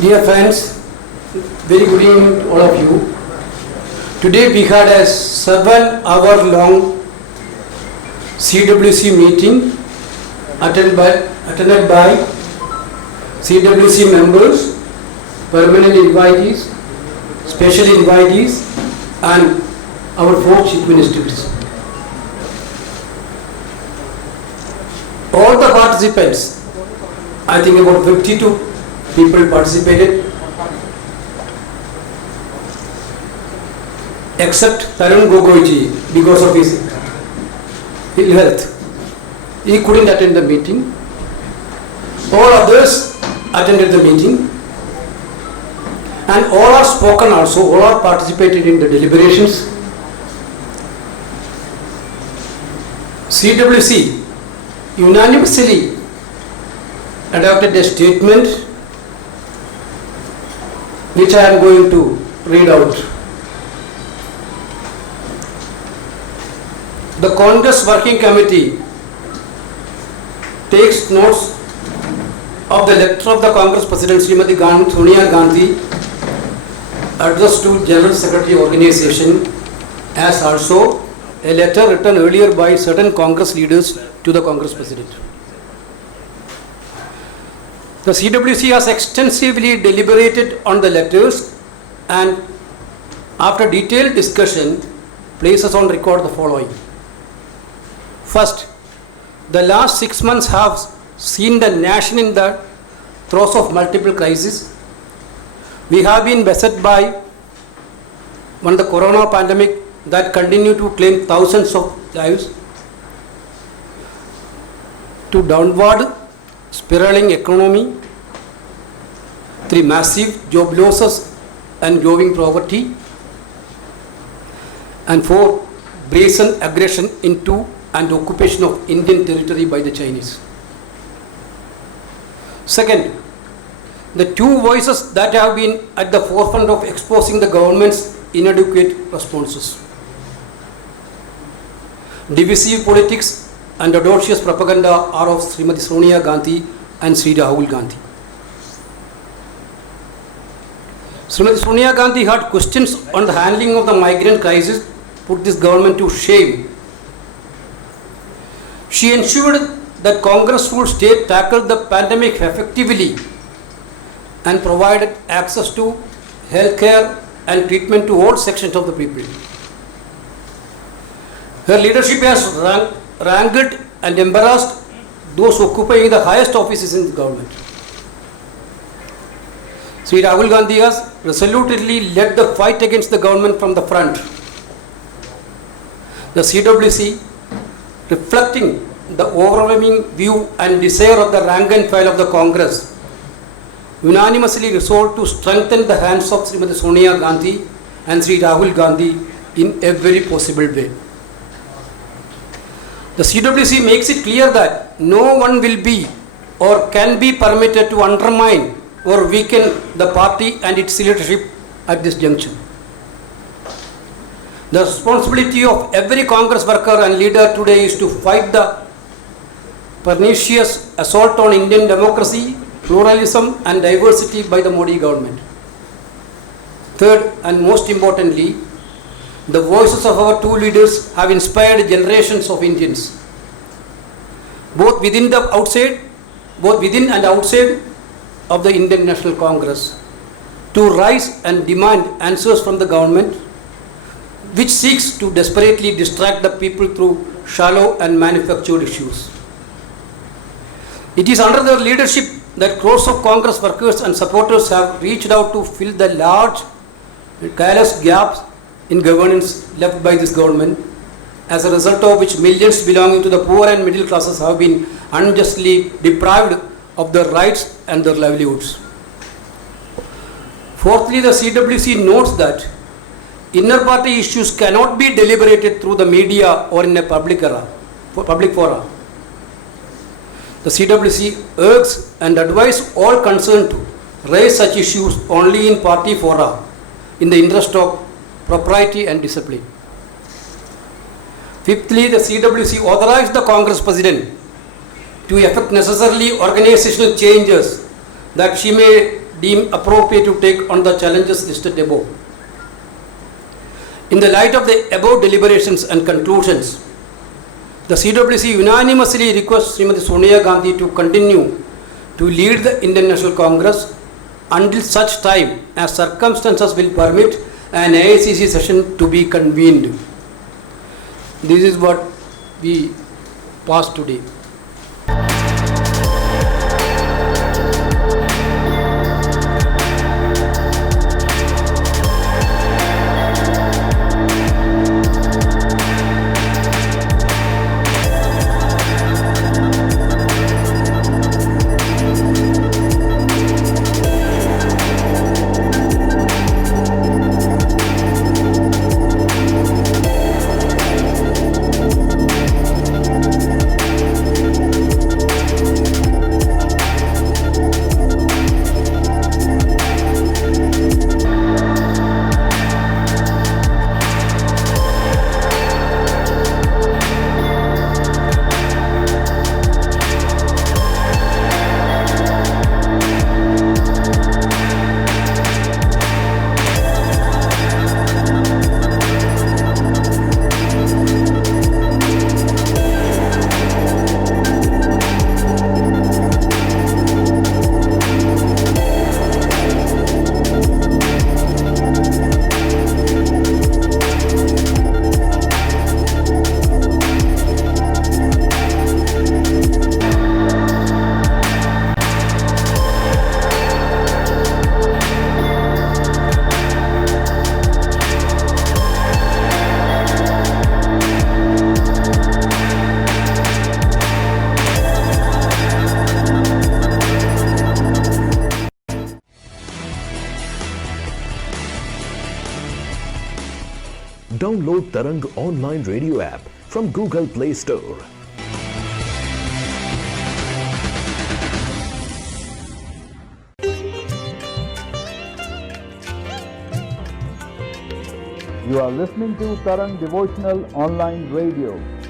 Dear friends, very good evening to all of you. Today we had a 7-hour long CWC meeting attended by CWC members, permanent invitees, special invitees and our 4 chief ministers. All the participants, I think about 52 people participated, except Tarun Gogoiji because of his ill health. He couldn't attend the meeting. All others attended the meeting and all are spoken also, all are participated in the deliberations. CWC unanimously adopted a statement which I am going to read out. The Congress Working Committee takes notes of the letter of the Congress President Srimati Sonia Gandhi addressed to General Secretary Organization, as also a letter written earlier by certain Congress leaders to the Congress President. The CWC has extensively deliberated on the letters and after detailed discussion places on record the following. First, the last 6 months have seen the nation in the throes of multiple crises. We have been beset by the corona pandemic that continue to claim thousands of lives, to downward spiraling economy, 3 massive job losses and growing poverty, and 4 brazen aggression into and occupation of Indian territory by the Chinese. Second, the 2 voices that have been at the forefront of exposing the government's inadequate responses. Divisive politics and audacious propaganda are of Srimati Sonia Gandhi and Sri Rahul Gandhi. Srimati Sonia Gandhi had questions on the handling of the migrant crisis put this government to shame. She ensured that Congress would tackle the pandemic effectively and provided access to health care and treatment to all sections of the people. Her leadership has wrangled and embarrassed those occupying the highest offices in the government. Sri Rahul Gandhi has resolutely led the fight against the government from the front. The CWC, reflecting the overwhelming view and desire of the rank and file of the Congress, unanimously resolved to strengthen the hands of Srimati Sonia Gandhi and Sri Rahul Gandhi in every possible way. The CWC makes it clear that no one will be or can be permitted to undermine or weaken the party and its leadership at this juncture. The responsibility of every Congress worker and leader today is to fight the pernicious assault on Indian democracy, pluralism and diversity by the Modi government. Third and most importantly, the voices of our 2 leaders have inspired generations of Indians, both within and outside of the Indian National Congress, to rise and demand answers from the government, which seeks to desperately distract the people through shallow and manufactured issues. It is under their leadership that crores of Congress workers and supporters have reached out to fill the large, careless gaps in governance left by this government, as a result of which millions belonging to the poor and middle classes have been unjustly deprived of their rights and their livelihoods. Fourthly, the CWC notes that inner party issues cannot be deliberated through the media or in a public fora. The CWC urges and advises all concerned to raise such issues only in party fora in the interest of propriety and discipline. Fifthly, the CWC authorized the Congress President to effect necessarily organizational changes that she may deem appropriate to take on the challenges listed above. In the light of the above deliberations and conclusions, the CWC unanimously requests Srimati Sonia Gandhi to continue to lead the Indian National Congress until such time as circumstances will permit an AICC session to be convened. This is what we passed today. Download Tarang online radio app from Google Play Store. You are listening to Tarang Devotional Online Radio.